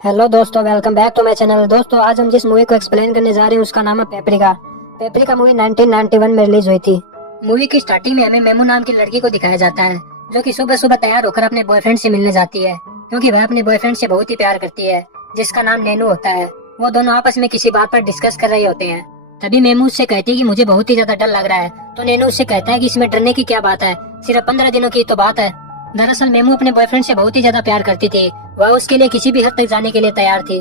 Hello दोस्तों, welcome back to my channel. दोस्तों, आज हम जिस मूवी को एक्सप्लेन करने जा रहे हैं उसका नाम है पेपरिका। पेपरिका मूवी 1991 में रिलीज हुई थी। मूवी की स्टार्टिंग में हमें मेमू नाम की लड़की को दिखाया जाता है, जो कि सुबह सुबह तैयार होकर अपने बॉयफ्रेंड से मिलने जाती है, क्योंकि वह अपने बॉयफ्रेंड से बहुत ही प्यार करती है, जिसका नाम नैनू होता है। वो दोनों आपस में किसी बात पर डिस्कस कर रहे होते हैं। तभी मेमू उससे कहती है कि मुझे बहुत ही ज्यादा डर लग रहा है। तो नैनू उससे कहता है कि इसमें डरने की क्या बात है, सिर्फ 15 दिनों की तो बात है। दरअसल मेमू अपने बॉयफ्रेंड से बहुत ही ज्यादा प्यार करती थी। वह उसके लिए किसी भी हद तक जाने के लिए तैयार थी,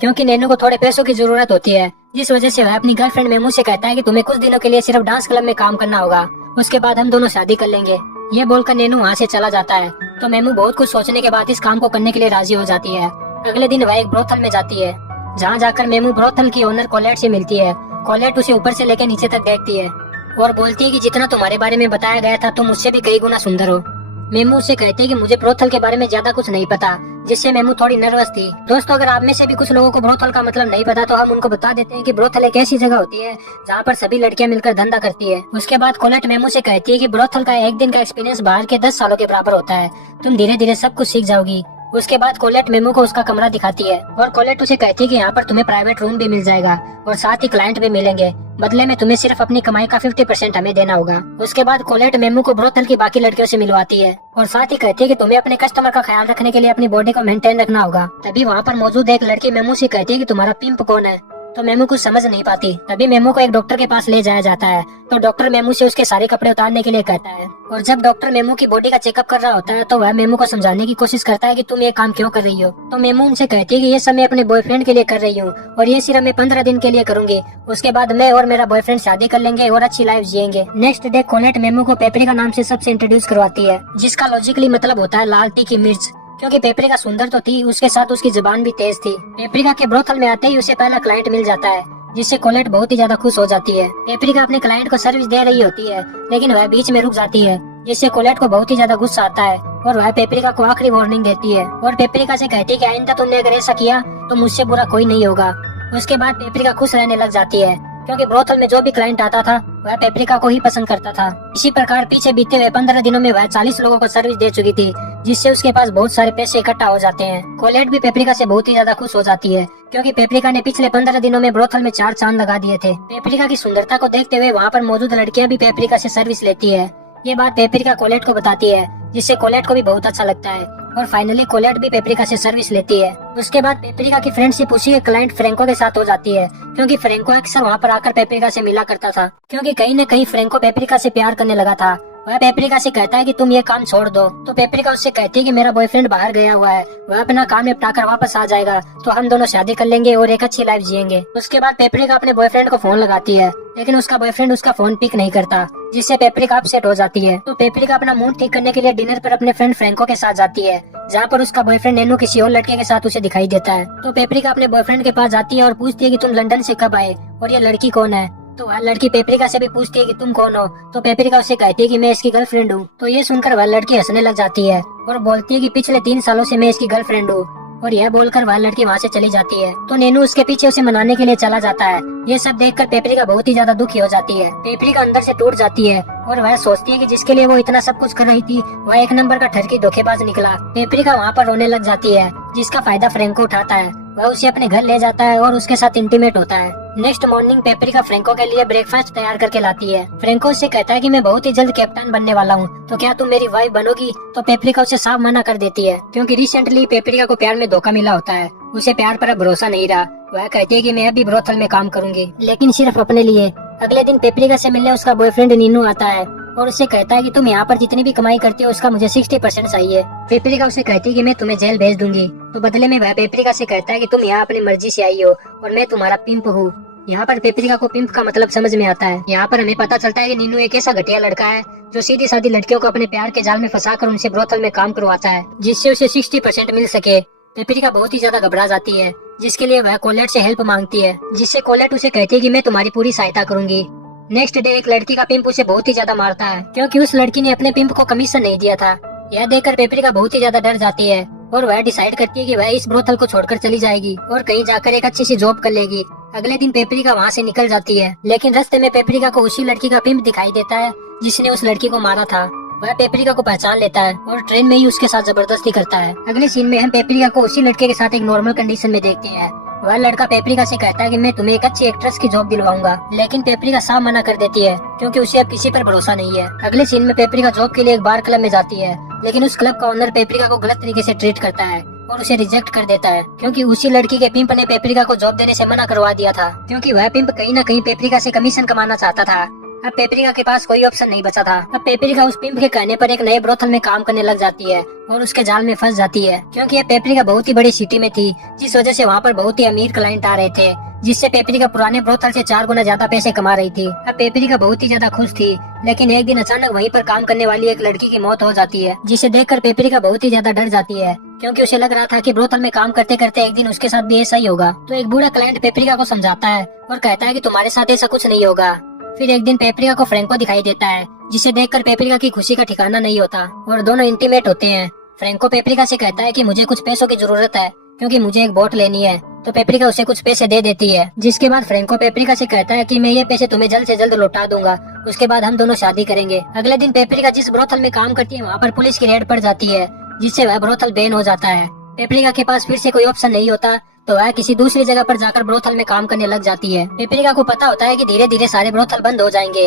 क्योंकि नैनू को थोड़े पैसों की जरूरत होती है, जिस वजह से वह अपनी गर्लफ्रेंड मेमू से कहता है कि तुम्हें कुछ दिनों के लिए सिर्फ डांस क्लब में काम करना होगा, उसके बाद हम दोनों शादी कर लेंगे। ये बोलकर नैनू वहाँ से चला जाता है। तो मेमू बहुत कुछ सोचने के बाद इस काम को करने के लिए राजी हो जाती है। अगले दिन वह एक ब्रोथल में जाती है, जहाँ जाकर मेमू ब्रोथल की ओनर कोलेट से मिलती है। कोलेट उसे ऊपर से लेकर नीचे तक देखती है और बोलती है कि जितना तुम्हारे बारे में बताया गया था तुम मुझसे भी कई गुना सुंदर हो। मेमू उससे कहती है कि मुझे ब्रोथल के बारे में ज्यादा कुछ नहीं पता, जिससे मेमू थोड़ी नर्वस थी। दोस्तों, अगर आप में से भी कुछ लोगों को ब्रोथल का मतलब नहीं पता तो हम उनको बता देते हैं कि ब्रोथल एक ऐसी जगह होती है जहाँ पर सभी लड़कियां मिलकर धंधा करती है। उसके बाद कोलेट मेमू से कहती है कि ब्रोथल का एक दिन का एक्सपीरियंस बाहर के 10 सालों के बराबर होता है, तुम धीरे धीरे सब कुछ सीख जाओगी। उसके बाद कोलेट मेमू को उसका कमरा दिखाती है और कोलेट उसे कहती है कि यहाँ पर तुम्हें प्राइवेट रूम भी मिल जाएगा और साथ ही क्लाइंट भी मिलेंगे। बदले में तुम्हें सिर्फ अपनी कमाई का 50% हमें देना होगा। उसके बाद कोलेट मेमू को ब्रोथल की बाकी लड़कियों से मिलवाती है और साथ ही कहती है कि तुम्हें अपने कस्टमर का ख्याल रखने के लिए अपनी बॉडी को मेंटेन रखना होगा। तभी वहाँ पर मौजूद एक लड़की मेमू से कहती है कि तुम्हारा पिंप कौन है। तो मेमू कुछ समझ नहीं पाती। तभी मेमू को एक डॉक्टर के पास ले जाया जाता है। तो डॉक्टर मेमू से उसके सारे कपड़े उतारने के लिए कहता है और जब डॉक्टर मेमू की बॉडी का चेकअप कर रहा होता है तो वह मेमू को समझाने की कोशिश करता है कि तुम ये काम क्यों कर रही हो। तो मेमू उनसे कहती है कि ये सब मैं अपने बॉयफ्रेंड के लिए कर रही हूँ और ये सिर्फ मैं 15 दिन के लिए करूंगी। उसके बाद मैं और मेरा बॉयफ्रेंड शादी कर लेंगे और अच्छी लाइफ जिएंगे। नेक्स्ट डे कोलेट मेमू को पेपरिका नाम से सबसे इंट्रोड्यूस करवाती है, जिसका लॉजिकली मतलब होता है लाल तीखी मिर्च, क्योंकि पेपरिका सुंदर तो थी, उसके साथ उसकी जुबान भी तेज थी। पेपरिका के ब्रोथल में आते ही उसे पहला क्लाइंट मिल जाता है, जिससे कोलेट बहुत ही ज्यादा खुश हो जाती है। पेपरिका अपने क्लाइंट को सर्विस दे रही होती है, लेकिन वह बीच में रुक जाती है, जिससे कोलेट को बहुत ही ज्यादा गुस्सा आता है और वह पेपरिका को आखिरी वार्निंग देती है और पेपरिका से कहती है कि आइंदा तुमने अगर ऐसा किया तो मुझसे बुरा कोई नहीं होगा। उसके बाद पेपरिका खुश रहने लग जाती है, क्योंकि ब्रोथल में जो भी क्लाइंट आता था वह पेपरिका को ही पसंद करता था। इसी प्रकार पीछे बीते हुए 15 दिनों में वह 40 लोगों को सर्विस दे चुकी थी, जिससे उसके पास बहुत सारे पैसे इकट्ठा हो जाते हैं। कोलेट भी पेपरिका से बहुत ही ज्यादा खुश हो जाती है, क्योंकि पेपरिका ने पिछले 15 दिनों में ब्रोथल में 4 चांद लगा दिए थे। पेपरिका की सुंदरता को देखते हुए वहाँ पर मौजूद लड़कियां भी पेपरिका से सर्विस लेती है। ये बात पेपरिका कोलेट को बताती है, जिससे कोलेट को भी बहुत अच्छा लगता है और फाइनली कोलेट भी पेपरिका से सर्विस लेती है। उसके बाद पेपरिका की फ्रेंडशिप उसी के क्लाइंट फ्रेंको के साथ हो जाती है, क्योंकि फ्रेंको अक्सर वहाँ पर आकर पेपरिका से मिला करता था, क्योंकि कहीं न कहीं फ्रेंको पेपरिका से प्यार करने लगा था। वह पेपरिका से कहता है कि तुम ये काम छोड़ दो। तो पेपरिका उससे कहती है कि मेरा बॉयफ्रेंड बाहर गया हुआ है, वह अपना काम निपटाकर वापस आ जाएगा तो हम दोनों शादी कर लेंगे और एक अच्छी लाइफ जिएंगे। उसके बाद पेपरिका अपने बॉयफ्रेंड को फोन लगाती है, लेकिन उसका बॉयफ्रेंड उसका फोन पिक नहीं करता, जिससे पेपरिका अपसेट हो जाती है। तो पेपरिका अपना मूड ठीक करने के लिए डिनर पर अपने फ्रेंड फ्रेंको के साथ जाती है, जहाँ पर उसका बॉयफ्रेंड नैनू किसी और लड़के के साथ उसे दिखाई देता है। तो पेपरिका अपने बॉयफ्रेंड के पास जाती है और पूछती है कि तुम लंदन से कब आए और ये लड़की कौन है। तो वह लड़की पेपरिका से भी पूछती है कि तुम कौन हो। तो पेपरिका उससे कहती है कि मैं इसकी गर्लफ्रेंड हूँ। तो ये सुनकर वह लड़की हंसने लग जाती है और बोलती है कि पिछले 3 सालों से मैं इसकी गर्लफ्रेंड हूँ, और यह बोलकर वह लड़की वहाँ से चली जाती है। तो नैनू उसके पीछे उसे मनाने के लिए चला जाता है। ये सब देखकर पेपरिका बहुत ही ज्यादा दुखी हो जाती है। पेपरिका अंदर से टूट जाती है और वह सोचती है कि जिसके लिए वो इतना सब कुछ कर रही थी वह एक नंबर का ठरकी धोखेबाज निकला। पेपरिका वहाँ पर रोने लग जाती है, जिसका फायदा फ्रेंको उठाता है। वह उसे अपने घर ले जाता है और उसके साथ इंटीमेट होता है। नेक्स्ट मॉर्निंग पेपरिका फ्रेंको के लिए ब्रेकफास्ट तैयार करके लाती है। फ्रेंको उससे कहता है कि मैं बहुत ही जल्द कैप्टन बनने वाला हूँ, तो क्या तुम मेरी वाइफ बनोगी। तो पेपरिका उसे साफ मना कर देती है, क्योंकि रिसेंटली पेपरिका को प्यार में धोखा मिला होता है। उसे प्यार पर अब भरोसा नहीं रहा। वह कहती है कि मैं अभी ब्रोथल में काम करूंगी, लेकिन सिर्फ अपने लिए। अगले दिन पेपरिका से मिलने उसका बॉयफ्रेंड नीनू आता है और उससे कहता है कि तुम यहाँ पर जितनी भी कमाई करती हो उसका मुझे 60% चाहिए। पेपरिका उसे कहती है कि मैं तुम्हें जेल भेज दूंगी। तो बदले में वह पेपरिका से कहता है कि तुम यहाँ अपनी मर्जी से आई हो और मैं तुम्हारा पिंप हूँ। यहाँ पर पेपरिका को पिंप का मतलब समझ में आता है। यहाँ पर हमें पता चलता है कि नीनू एक ऐसा घटिया लड़का है जो सीधी सादी लड़कियों को अपने प्यार के जाल में फंसाकर उनसे ब्रोथल में काम करवाता है, जिससे उसे 60% मिल सके। पेपरिका बहुत ही ज्यादा घबरा जाती है, जिसके लिए वह कोलेट से हेल्प मांगती है, जिससे कोलेट उसे कहती है कि मैं तुम्हारी पूरी सहायता करूंगी। नेक्स्ट डे एक लड़की का पिंप उसे बहुत ही ज्यादा मारता है, क्योंकि उस लड़की ने अपने पिंप को कमीशन नहीं दिया था। यह देखकर पेपरिका बहुत ही ज्यादा डर जाती है और वह डिसाइड करती है कि वह इस ब्रोथल को छोड़कर चली जाएगी और कहीं जाकर एक अच्छी सी जॉब कर लेगी। अगले दिन पेपरिका वहाँ से निकल जाती है, लेकिन रास्ते में पेपरिका को उसी लड़की का पिंप दिखाई देता है जिसने उस लड़की को मारा था। वह पेपरिका को पहचान लेता है और ट्रेन में ही उसके साथ जबरदस्ती करता है। अगले सीन में हम पेपरिका को उसी लड़के के साथ एक नॉर्मल कंडीशन में देखते हैं। वह लड़का पेपरिका से कहता है कि मैं तुम्हें एक अच्छी एक्ट्रेस की जॉब दिलवाऊंगा, लेकिन पेपरिका साफ मना कर देती है क्योंकि उसे अब किसी पर भरोसा नहीं है। अगले सीन में पेपरिका जॉब के लिए एक बार क्लब में जाती है, लेकिन उस क्लब का ओनर पेपरिका को गलत तरीके से ट्रीट करता है और उसे रिजेक्ट कर देता है क्योंकि उसी लड़की के पिंप ने पेपरिका को जॉब देने से मना करवा दिया था, क्योंकि वह पिंप कहीं न कहीं पेपरिका से कमीशन कमाना चाहता था। अब पेपरिका के पास कोई ऑप्शन नहीं बचा था। अब पेपरिका उस पिंप के कहने पर एक नए ब्रोथल में काम करने लग जाती है और उसके जाल में फंस जाती है, क्योंकि यह पेपरिका बहुत ही बड़ी सिटी में थी, जिस वजह से वहाँ पर बहुत ही अमीर क्लाइंट आ रहे थे, जिससे पेपरिका पुराने ब्रोथल से 4 गुना ज्यादा पैसे कमा रही थी। अब पेपरिका बहुत ही ज्यादा खुश थी, लेकिन एक दिन अचानक वहीं पर काम करने वाली एक लड़की की मौत हो जाती है, जिसे देखकर पेपरिका बहुत ही ज्यादा डर जाती है, क्योंकि उसे लग रहा था कि ब्रोथल में काम करते करते एक दिन उसके साथ भी ऐसा ही होगा। तो एक बूढ़ा क्लाइंट पेपरिका को समझाता है और कहता है कि तुम्हारे साथ ऐसा कुछ नहीं होगा। फिर एक दिन पेपरिका को फ्रैंको दिखाई देता है, जिसे देखकर पेपरिका की खुशी का ठिकाना नहीं होता और दोनों इंटीमेट होते हैं। फ्रैंको पेपरिका से कहता है कि मुझे कुछ पैसों की जरूरत है क्योंकि मुझे एक बोट लेनी है, तो पेपरिका उसे कुछ पैसे दे देती है, जिसके बाद फ्रैंको पेपरिका से कहता है कि मैं ये पैसे तुम्हें जल्द से जल्द लौटा दूंगा, उसके बाद हम दोनों शादी करेंगे। अगले दिन पेपरिका जिस ब्रोथल में काम करती है वहाँ पर पुलिस की रेड पड़ जाती है, जिससे वह ब्रोथल बैन हो जाता है। पेपरिका के पास फिर से कोई ऑप्शन नहीं होता, तो वह किसी दूसरी जगह पर जाकर ब्रोथल में काम करने लग जाती है। पेपरिका को पता होता है कि धीरे धीरे सारे ब्रोथल बंद हो जाएंगे।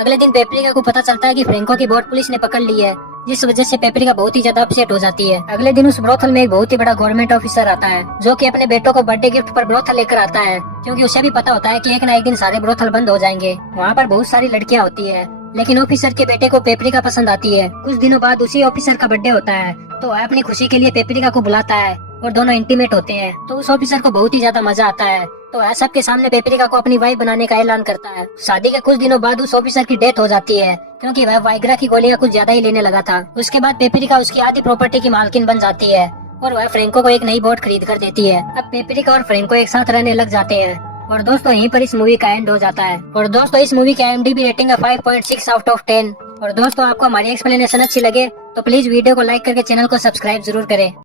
अगले दिन पेपरिका को पता चलता है कि फ्रैंको की बोट पुलिस ने पकड़ ली है, जिस वजह से पेपरिका बहुत ही ज्यादा अपसेट हो जाती है। अगले दिन उस ब्रोथल में एक बहुत ही बड़ा गवर्नमेंट ऑफिसर आता है, जो कि अपने बेटों को बर्थडे गिफ्ट पर ब्रोथल लेकर आता है, क्योंकि उसे भी पता होता है कि एक न एक दिन सारे ब्रोथल बंद हो जाएंगे। वहाँ पर बहुत सारी लड़कियाँ होती है, लेकिन ऑफिसर के बेटे को पेपरिका पसंद आती है। कुछ दिनों बाद उसी ऑफिसर का बर्थडे होता है, तो वह अपनी खुशी के लिए पेपरिका को बुलाता है और दोनों इंटीमेट होते हैं। तो उस ऑफिसर को बहुत ही ज्यादा मजा आता है, तो वह सबके सामने पेपरिका को अपनी वाइफ बनाने का ऐलान करता है। शादी के कुछ दिनों बाद उस ऑफिसर की डेथ हो जाती है, क्योंकि वह वाइग्रा की गोलियां कुछ ज्यादा ही लेने लगा था। उसके बाद पेपरिका उसकी आधी प्रॉपर्टी की मालकिन बन जाती है और वह फ्रैंको को एक नई बोट खरीद कर देती है। अब पेपरिका और फ्रैंको एक साथ रहने लग जाते हैं। और दोस्तों यहीं पर इस मूवी का एंड हो जाता है। और दोस्तों इस मूवी की IMDb रेटिंग है 5.6 आउट ऑफ 10। और दोस्तों आपको हमारी एक्सप्लेनेशन अच्छी लगे तो प्लीज वीडियो को लाइक करके चैनल को सब्सक्राइब जरूर करें।